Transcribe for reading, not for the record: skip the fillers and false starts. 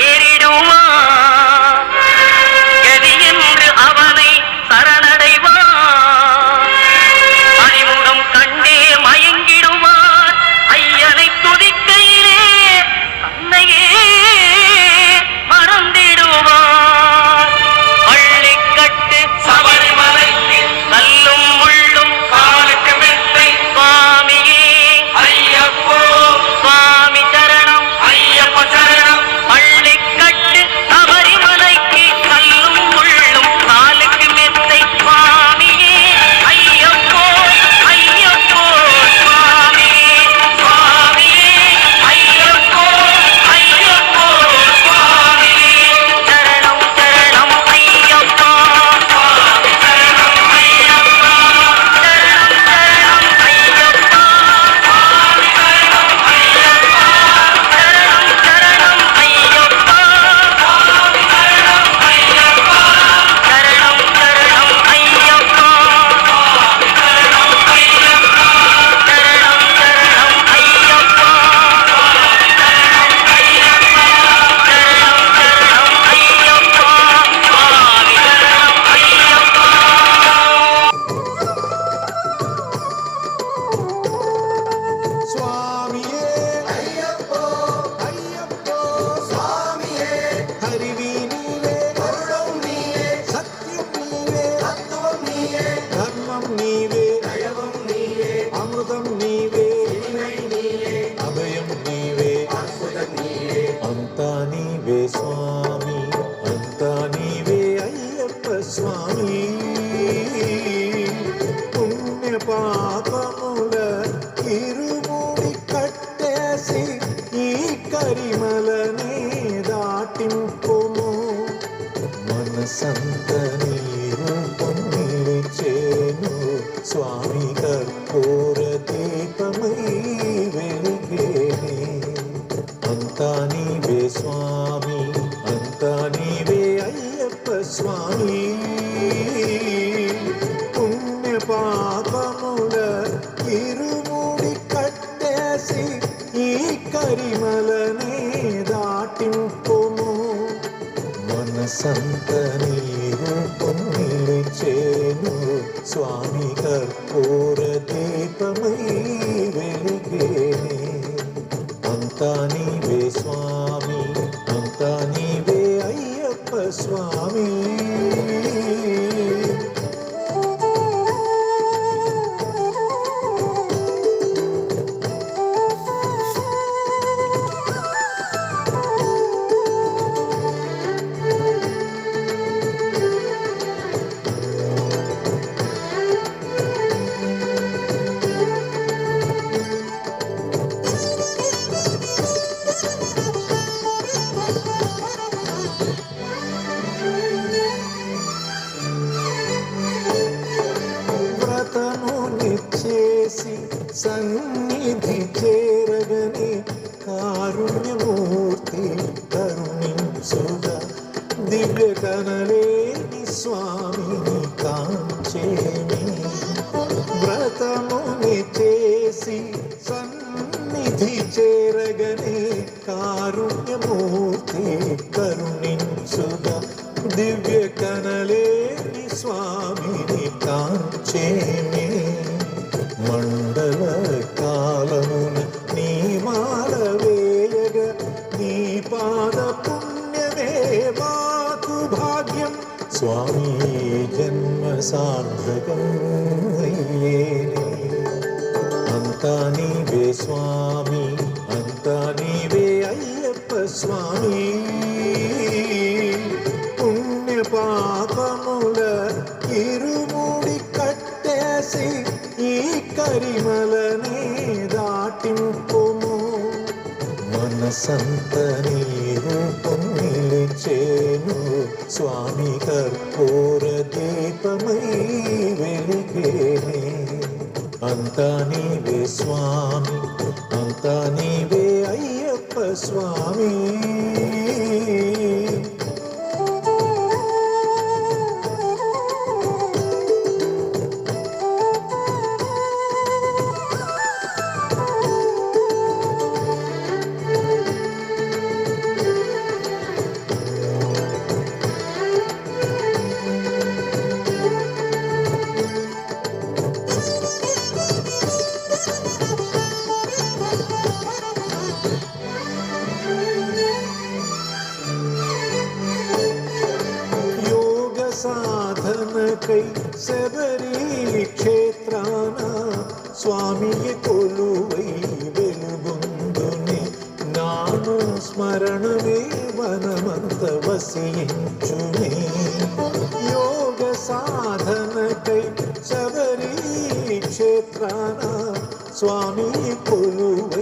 ஏறிடுவான். கதி என்று அவனை சரணடைவான். அறிமுகம் கண்டே மயங்கிடுவான். ஐயனை துதிக்கையிலே தன்னையே மறந்திடுவான். பள்ளிக்கட்டு சபரிமலைக்கு கல்லும் முள்ளும் காலுக்கு மெத்தை. சுவாமியே ஐயப்போ சுவாமி சரணம் ஐயப்ப சரணம். பள்ளிக்கட்டு சபரிமலைக்கு கல்லும் முள்ளும் காலுக்கு மெத்தை. சுவாமியே ஐயப்போ ஐயப்போ சுவாமியே சுவாமியே ஐயப்போ ஐயப்போ சுவாமியே சரணம் சரணம் ஐயப்பா சுவாமி சரணம் ஐயப்பா சரணம் சரணம் ஐயப்பா சுவாமி சரணம் ஐயப்பா சரணம் சரணம் ஐயப்பா சுவாமி சரணம் ஐயப்பா சரணம் சரணம் ஐயப்பா சுவாமி சரணம் ஐயப்பா சரணம் சரணம் ஐயப்பா சுவாமி சரணம் ஐயப்பா சரணம் சரணம் ஐயப்பா சுவாமி சரணம் ஐயப்பா. சுவாமியே ஐயப்போ ஐயப்போ சுவாமியே ஹரிவி நீவே கருணம் நீயே சத்தியம் நீவே தத்துவம் நீயே தர்மம் நீவே தயவம் நீயே அமிர்தம் நீவே இனிமை நீயே அபயம் நீவே அற்புதம் நீயே అంతా నీవే స్వామి అంతా నీవే అయ్యప్ప స్వామి పుణ్య పాపముల ఇరుముడి కట్టేసి ఈ కరిమలనే దాటింపుము మనసంత నీ రూపం నిలిచేను స్వామి కర్పూర దీపమై వెలిగేనే అంతా నీవే స్వామి అంతా నీవే అయ్యప్ప స్వామి పుణ్య పాపముల ఇరుముడి కట్టేసి ఈ కరిమలనే దాటింపుము మనసంత నీ రూపం నిలిచేను స్వామి కర్పూర దీపమై వెలిగేనే అంతా నీవే స్వామి అంతా నీవే అయ్యప్ప స్వామి వ్రతము నిచ్చేసి సన్నిధి చేరగని కారుణ్యమూర్తి కరుణించుగా దివ్య కనలేని స్వామిని కాంచేమి వ్రతముని చేసి సన్నిధి చేరగని కారుణ్యమూర్తి కరుణించుగా దివ్య కనలేని స్వామిని కాంచేమి మండల కాలమున నీ మాల వేయగ నీ పాద పుణ్యమే మాకు భాగ్యం స్వామి జన్మ సార్థకం అయ్యేనే అంతా నీవే స్వామి అంతా నీవే అయ్యప్ప స్వామి పుణ్య పాపముల ఇరుముడి కట్టేసి ఈ కరిమలనే దాటింపుము మనసంత నీ రూపం నిలిచేను స్వామి కర్పూర దీపమై వెలిగేనే అంతా నీవే స్వామి అంతా నీవే అయ్యప్ప స్వామి సాధనకై శబరి క్షేత్రాన స్వామియే కొలువై వెలుగొందునే నాను స్మరణమే వనమంత వసించునే యోగ సాధనకై శబరి క్షేత్రాన స్వామి కొలువై